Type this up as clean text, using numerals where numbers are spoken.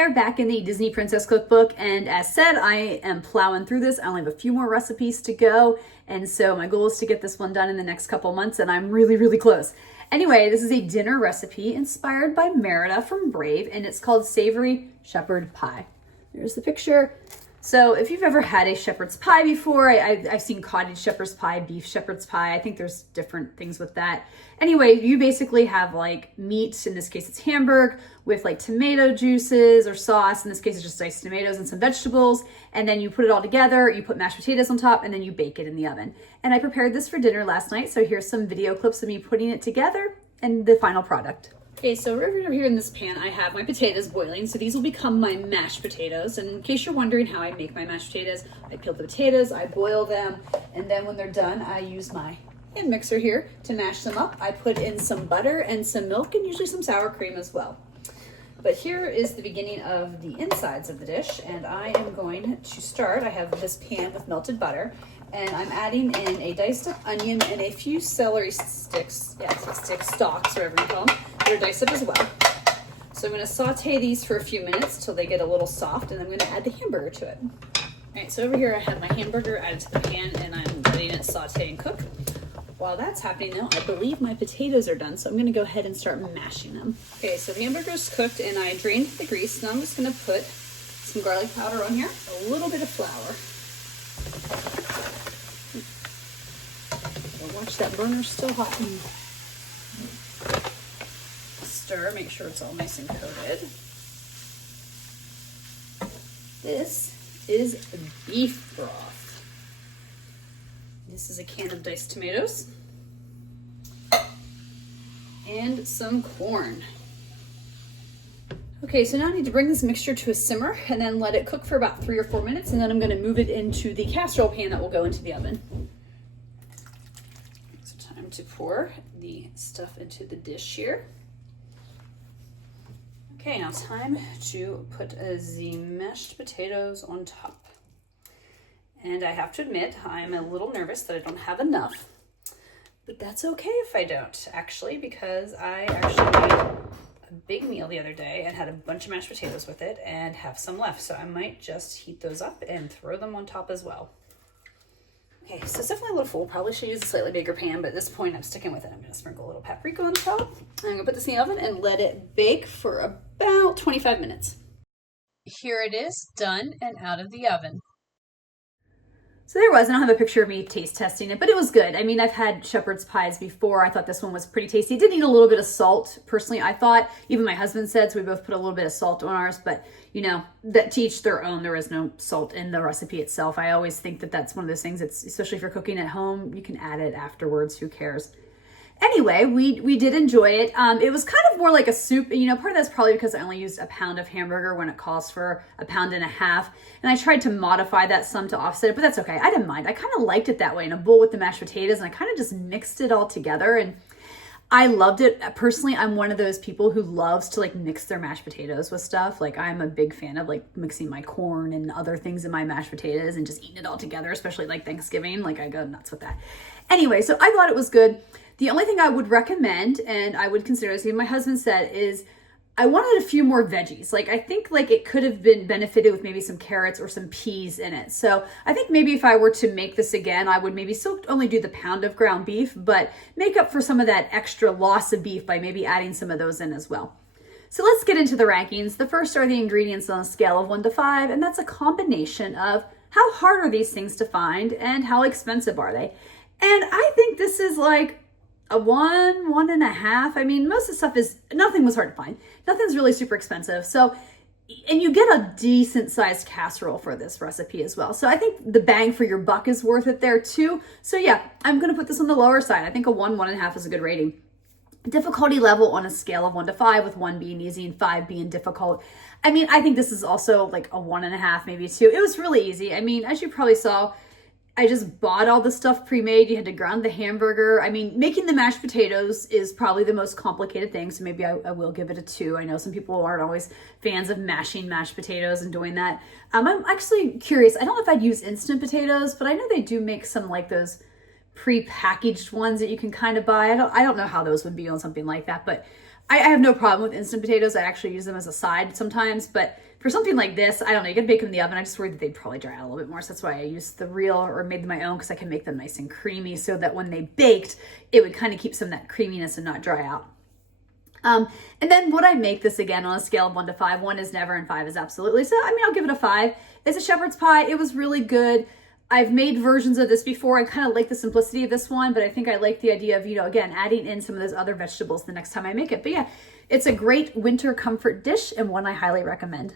there, back in the Disney Princess Cookbook, and as said, I am plowing through this. I only have a few more recipes to go, and so my goal is to get this one done in the next couple months, and I'm really close. Anyway, this is a dinner recipe inspired by Merida from Brave, and it's called Savory Shepherd Pie. There's the picture. So if you've ever had a shepherd's pie before, I've seen cottage shepherd's pie, beef shepherd's pie. I think there's different things with that. Anyway, you basically have like meat, in this case it's Hamburg, with like tomato juices or sauce. In this case it's just diced tomatoes and some vegetables. And then you put it all together, you put mashed potatoes on top, and then you bake it in the oven. And I prepared this for dinner last night, so here's some video clips of me putting it together and the final product. Okay, so right over here in this pan, I have my potatoes boiling. So these will become my mashed potatoes. And in case you're wondering how I make my mashed potatoes, I peel the potatoes, I boil them, and then when they're done, I use my hand mixer here to mash them up. I put in some butter and some milk and usually some sour cream as well. But here is the beginning of the insides of the dish, and I am going to start. I have this pan with melted butter, and I'm adding in a diced up onion and a few celery sticks, stalks, whatever you call them. They're diced up as well. So I'm going to saute these for a few minutes till they get a little soft, and I'm going to add the hamburger to it. All right, so over here I have my hamburger added to the pan, and I'm letting it saute and cook. While that's happening though, I believe my potatoes are done, so I'm going to go ahead and start mashing them. Okay, so the hamburger's cooked and I drained the grease. Now I'm just going to put some garlic powder on here, a little bit of flour. Watch that burner still hot. Stir, make sure it's all nice and coated. This is beef broth. This is a can of diced tomatoes and some corn. Okay, so now I need to bring this mixture to a simmer and then let it cook for about 3 or 4 minutes, and then I'm going to move it into the casserole pan that will go into the oven. So time to pour the stuff into the dish here. Okay, now time to put the mashed potatoes on top. And I have to admit, I'm a little nervous that I don't have enough, but that's okay if I don't, actually, because I actually made a big meal the other day and had a bunch of mashed potatoes with it and have some left. So I might just heat those up and throw them on top as well. Okay, so it's definitely a little full. Probably should use a slightly bigger pan, but at this point I'm sticking with it. I'm gonna sprinkle a little paprika on top. I'm gonna put this in the oven and let it bake for about 25 minutes. Here it is, done and out of the oven. So there it was. I don't have a picture of me taste testing it, but it was good. I mean, I've had shepherd's pies before. I thought this one was pretty tasty. It did need a little bit of salt. Personally, I thought, even my husband said, so we both put a little bit of salt on ours, but you know, that to each their own. There is no salt in the recipe itself. I always think that that's one of those things that's, especially if you're cooking at home, you can add it afterwards. Who cares? Anyway, we did enjoy it. It was kind of more like a soup. You know, part of that's probably because I only used a pound of hamburger when it calls for a pound and a half. And I tried to modify that some to offset it, but that's okay. I didn't mind. I kind of liked it that way in a bowl with the mashed potatoes, and I kind of just mixed it all together, and I loved it. Personally, I'm one of those people who loves to like mix their mashed potatoes with stuff. Like I'm a big fan of like mixing my corn and other things in my mashed potatoes and just eating it all together, especially like Thanksgiving. Like I go nuts with that. Anyway, so I thought it was good. The only thing I would recommend, and I would consider, as even my husband said, is I wanted a few more veggies. Like I think like it could have been benefited with maybe some carrots or some peas in it. So I think maybe if I were to make this again, I would maybe still only do the pound of ground beef, but make up for some of that extra loss of beef by maybe adding some of those in as well. So let's get into the rankings. The first are the ingredients on a scale of 1 to 5, and that's a combination of how hard are these things to find and how expensive are they. And I think this is like a 1, 1.5. I mean, most of the stuff is, nothing was hard to find. Nothing's really super expensive. So, and you get a decent sized casserole for this recipe as well. So I think the bang for your buck is worth it there too. So yeah, I'm going to put this on the lower side. I think a 1, 1.5 is a good rating. Difficulty level on a scale of 1 to 5, with 1 being easy and 5 being difficult. I mean, I think this is also like a 1.5, maybe 2. It was really easy. I mean, as you probably saw, I just bought all the stuff pre-made. You had to ground the hamburger. I mean, making the mashed potatoes is probably the most complicated thing, so maybe I will give it a 2. I know some people aren't always fans of mashing mashed potatoes and doing that. I'm actually curious. I don't know if I'd use instant potatoes, but I know they do make some like those pre-packaged ones that you can kind of buy. I don't know how those would be on something like that, but I have no problem with instant potatoes. I actually use them as a side sometimes, but For something like this, I don't know, you could bake them in the oven. I just worried that they'd probably dry out a little bit more. So that's why I used the real or made them my own, because I can make them nice and creamy so that when they baked, it would kind of keep some of that creaminess and not dry out. And then would I make this again on a scale of 1 to 5? 1 is never and 5 is absolutely. So, I mean, I'll give it a 5. It's a shepherd's pie. It was really good. I've made versions of this before. I kind of like the simplicity of this one, but I think I like the idea of, you know, again, adding in some of those other vegetables the next time I make it. But yeah, it's a great winter comfort dish and one I highly recommend.